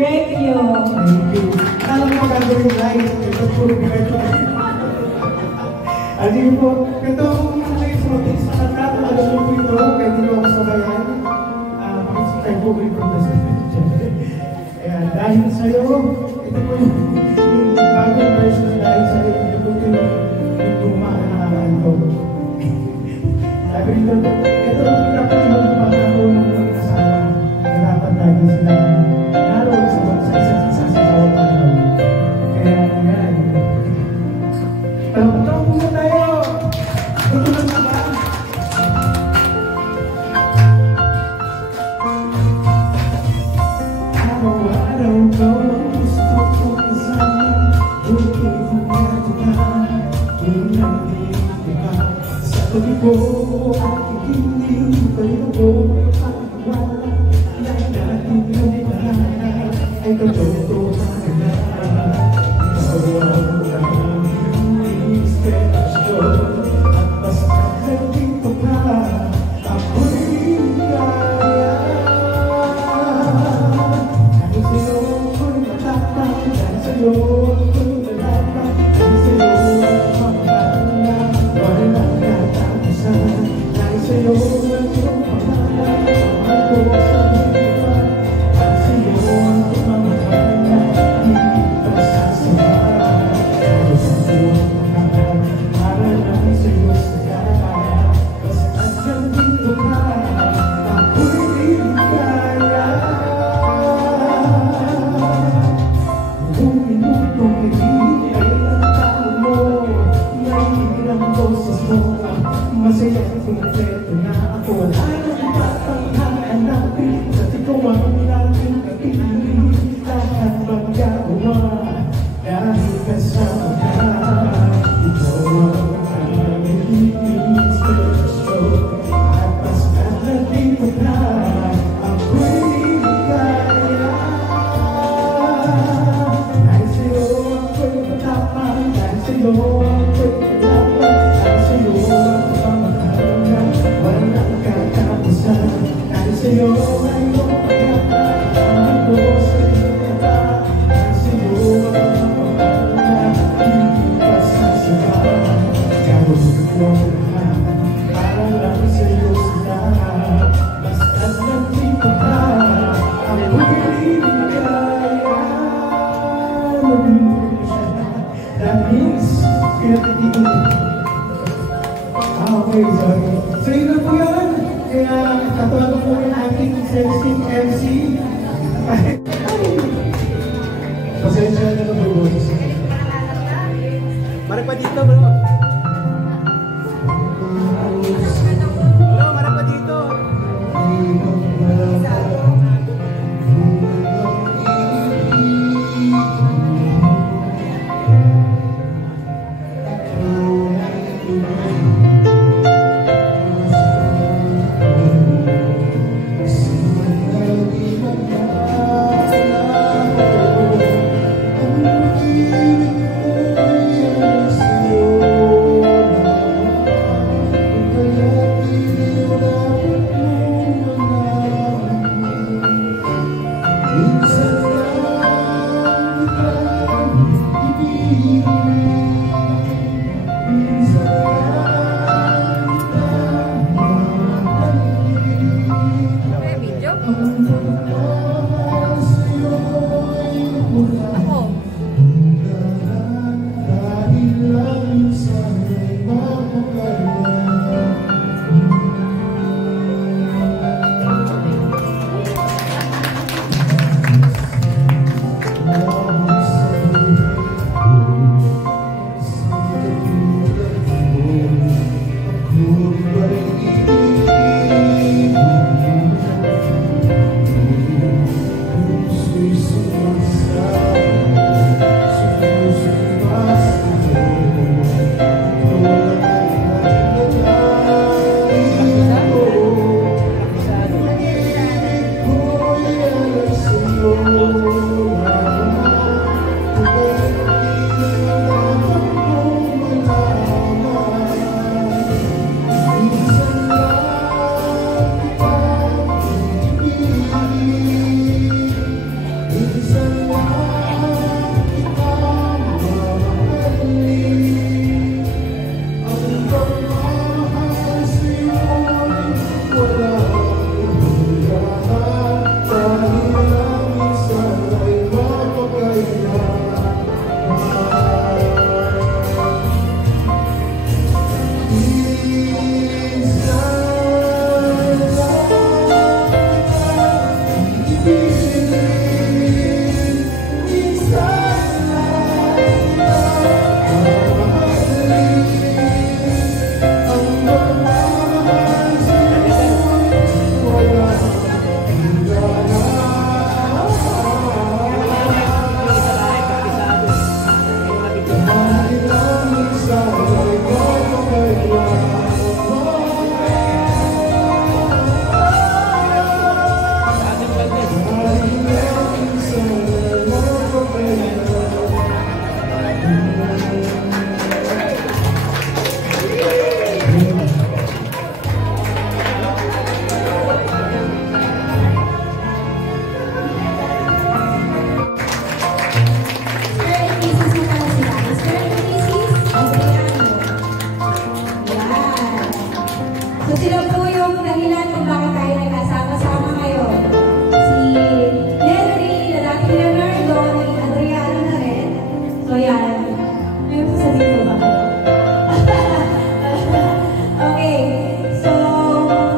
Thank you. Thank you. Alam mo gagawin live. Ito po ito. Sige po. Ito ang live mo. Sa kanta, alam mo po ito. Pwede nyo ako sabayan. Makikita po ko ito sa ayan. Dahil sa'yo, ito po yung bagong version dahil sa'yo. Ito po yung gumaan na nakakaanto. Sabi nito, ito ang pinapalibang para ko ng mag-asawa. Dapat lagi sila naroon sa isa't isa sa bawat araw. Kaya yan. Tawag po tayo! Tutulog na ba? Araw-araw ko gusto ko kasama. Bukod ko natin na kung nandito ka sa tabi ko. Hindi tayo ko pagkawala. Lahat natin yung parana ay katotohanan na. Masawang maraming inspirasyon at basta nandito ka, ako'y kaya. Dahil sa'yo ako'y matapang, dahil sa'yo ako'y lalapang, dahil sa'yo ang pamahana, walang katapusan. Dahil sa'yo ang iyong pangalan, mahal ko sa iba. Dahil sa'yo ang pamahana, hindi pa sasama. Dahil sa'yo ang pangalan, para lang sa'yo sagana. Basta nandito ka, ako'y kaya. Kung minutong ibig ay ang tao mo, naiigil ang boses mo. Masaya kung ito na ako wala nang batang hahanapin. At ikaw ang laging kapiling, lahat magagawa dahil kasama ka. Ikaw ang aming inspirasyon at basta nandito ka, ako'y kaya. Dahil sa'yo ako'y matapang, dahil sa'yo ako'y kalapang, dahil sa'yo walang katapusan. Dahil sa'yo ay iyong pagkakataon ko sa iba. Dahil sa'yo ang pagkakataon, hindi pa sasaba. Gagawin ko lahat para lang sa'yo sila. Basta't nandito ka, ako'y kaya. That means, pinatitigil. Okay, sorry. So yun na po yun. Kaya katuwa po yung aking sensing MC. Pasensya na po yung boses. Marap pa dito, bro. Bro, marap pa dito. Sa'yo So sila po yung dahilan kung bakit tayo nagkasama-sama ngayon. Si Henry, na dating Leonardo, naging Adriano na rin. So yan. May sasabihin ko ba kayo? Okay. So,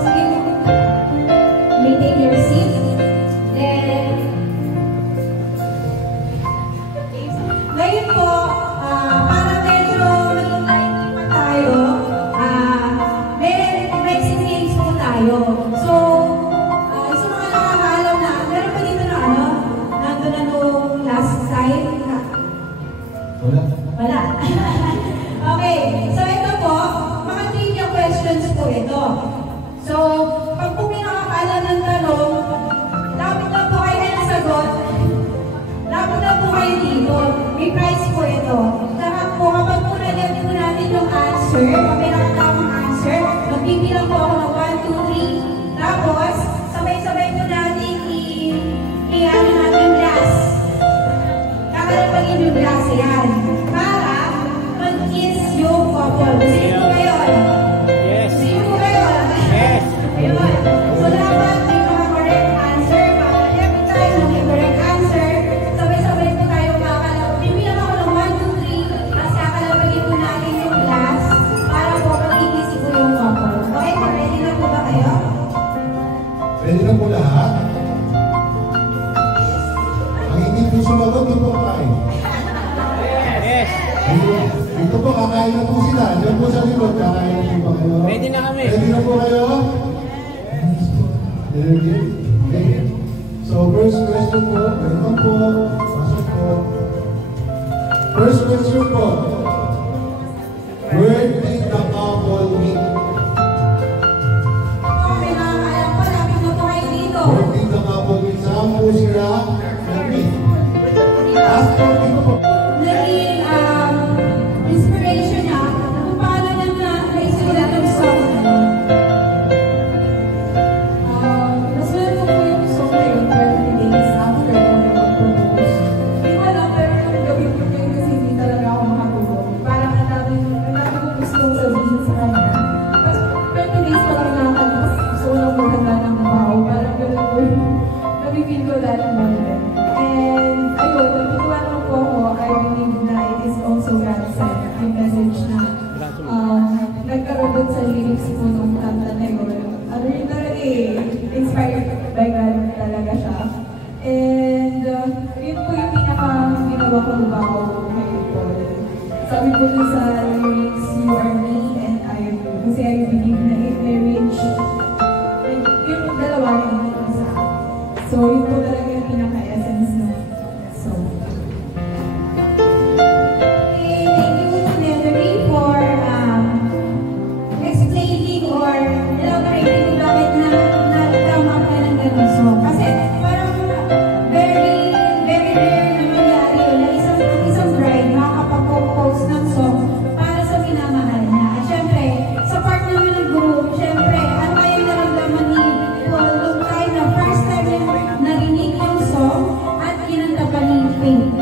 sige mo. May take your seat. Then, ngayon po, para medyo maging lightly pa tayo, may exit games po tayo. So, sa mga nakakaalam na, meron pa dito na ano, nandun na nung last time. Wala. Wala. Okay, so ito po, mga trivia questions po ito. So, pag po may nakakaalam ng tanong, dapat na po kayo na nasagot, dapat na po kayo dito. May prize po ito. Saka po, kapag po nalagyan po natin yung answer, pag may nakatamang answer, magbibilang po ako ng 1, 2, 3. Tapos, sabay-sabay po natin i-ano natin glass. Kakalapagin yung glass yan. Para mag-kiss yung couple. Gusto niyo po kayo? Yes. Gusto niyo po kayo? Yes. Ayun. So, dapat may mga correct answer. Para every time na may correct answer, sabay-sabay po tayo kakalap. Bibilang ako ng 1, 2, 3. Tapos kakalapagin po natin yung glass para po mag-kiss po yung couple. Okay? Ready na po ba kayo? Pwede na po lahat. Ang hindi po sumagot, di po kain. Yes. Dito po, kakain na po sila. Diyan po sa likod, kakain na po ba kayo? Ready na kami. Ready na po kayo? Ready? Okay. So, first question po. Welcome po. Pasok po. First question po. Where did the couple meet? Ako, may nakakaalam po. Lapit na po kayo dito. Where did the couple meet? Saan po sila nag-meet? Ask po, dito po. Naging inspiration niya kung paano niya na-isulat ang song na yun. Nasulat ko po yung song na yun 20 days after ko mag-propose. Hindi ko alam, pero nung gabi ko yun kasi hindi talaga ako makatulog. Parang ang dami ko gustong sabihin sa kanya. Tapos 20 days pa lang nakakalipas. Gusto ko lang maganda ng bao. Parang gano'n po yung nabibig ko that moment. And ayun, natutuwa naman po ako. I believe na it is also God sent yung message na nagkaroon doon sa lyrics po nung kanta na yun. Ano yun talaga inspired by God talaga siya. And yun po yung pinaka-ginawa ko ba ako kay Paul. Sabi po dun sa lyrics, you are me and I am you. Kasi I believe na in marriage, yung dalawa na hindi isa. So yun po talaga yung pinaka-essence ng song. Okay, thank you, Henry, for explaining or elaborating kung bakit na-come up ka ng ganun song. Kasi parang very, very rare na mangyari yun na isang bride makakapag-compose ng song para sa minamahal niya. At syempre, sa part namin ng group, syempre, ano kayong naramdaman ni Paul nung time na first time niya narinig yung song at kinanta pa ni Faith?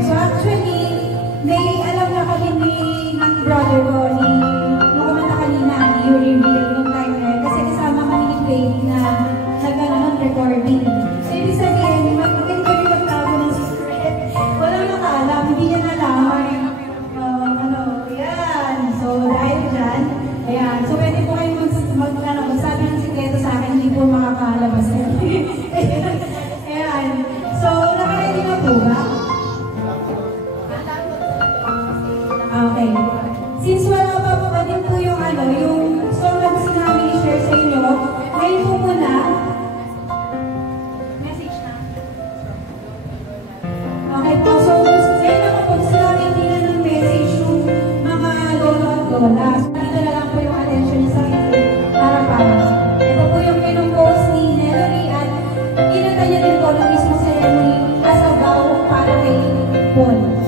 So actually, may alam na kami ng brother ko nung kumanta kanina, ni reveal nung time na yun. Kasi kasama kami ni Faith na nag-ano ng recording. So ibig sabihin, magaling kami magtago ng secret. Walang nakaalam, hindi niya nalaman. Yan. So dahil dyan, ayan. So pwede po kayo magsabi ng sikreto sa akin, hindi po makakalabas. Ayan. So, nakaready na po ba? Okay. Since wala pa din po yung yung song na gusto namin i-share sa inyo, ngayon po muna, message na. Okay po, so ngayon ako po gusto namin tingnan ng message yung mga lolo at lola. So, dito na lang po yung attention sa harapan. Ito po yung pinupost ni Nelly at kinanta niya din po ng mismo ceremony as a vow para kay Paul.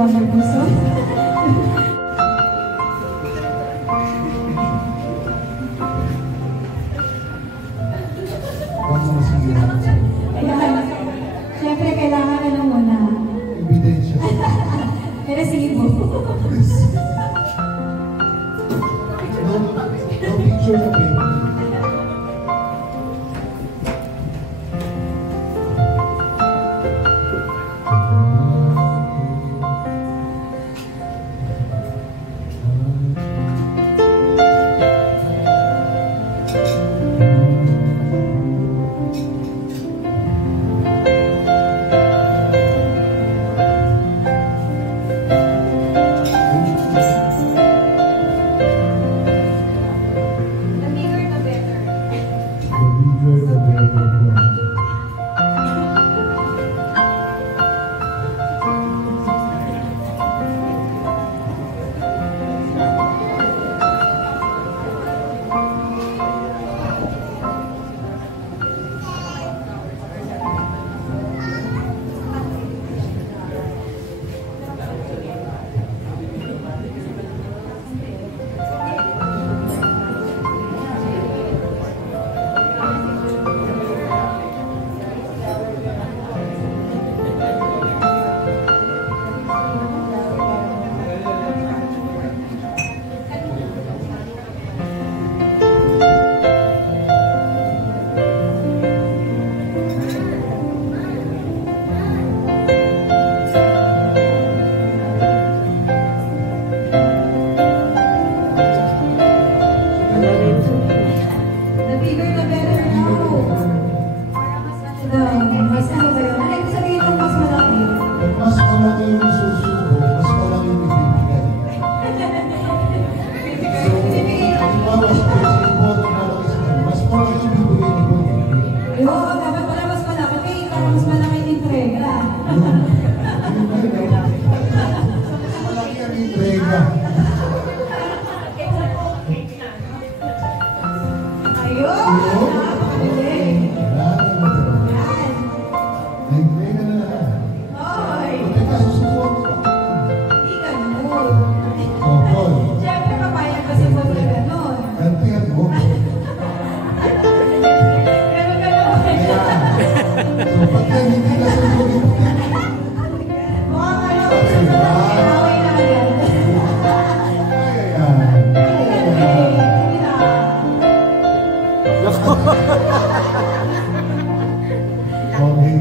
wonderful song. Huwag mo masinggihan. Ayan. Siyempre, kailangan na muna. Ibigay The bigger the better. The bigger the better. The bigger the better now. Para mas mas ano ba yun? Ano yung sabihin mo mas malaki? Mas malaki yung susubo, mas malaki yung ibibigay. So, halimbawa sa president mo, malaki sa kanya, mas malaki yung ibibigay ni Boy. Oo, dapat pala mas malaki. Kaya para mas malaki yung entrega. Malaki ang entrega. Ayun! Napakagaling. Lahat ang matira. Yan. Na-entrega na lahat. Oy! Teka, susubukan mo pa. Di ganun. Oh, Boy, Siyempre, papayag kasi mo na ganun. gantihan mo. Ganun ka naman. So, pagka hindi ka susubukin, Mukhang ano, away na agad. ayan. Hindi na. Okay.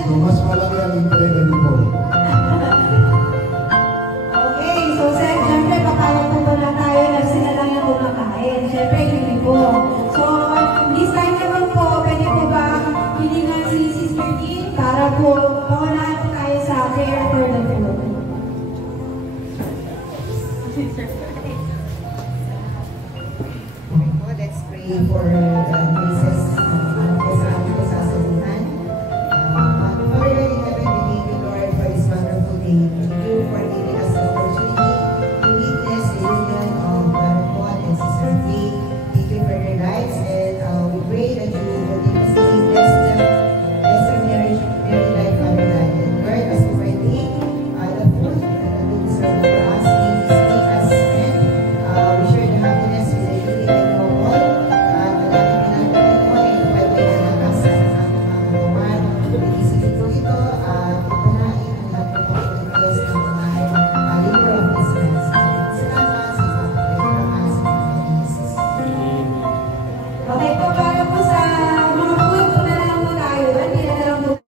So, mas malaki ang entrega ni Boy. Okay, so siyempre papayag po ba na tayo na sila lang yung kumakain? Siyempre, hindi po. So, this time naman po, pwede po ba hilingan si Sister Jean para po paunahan po tayo sa prayer for the food? Let's pray for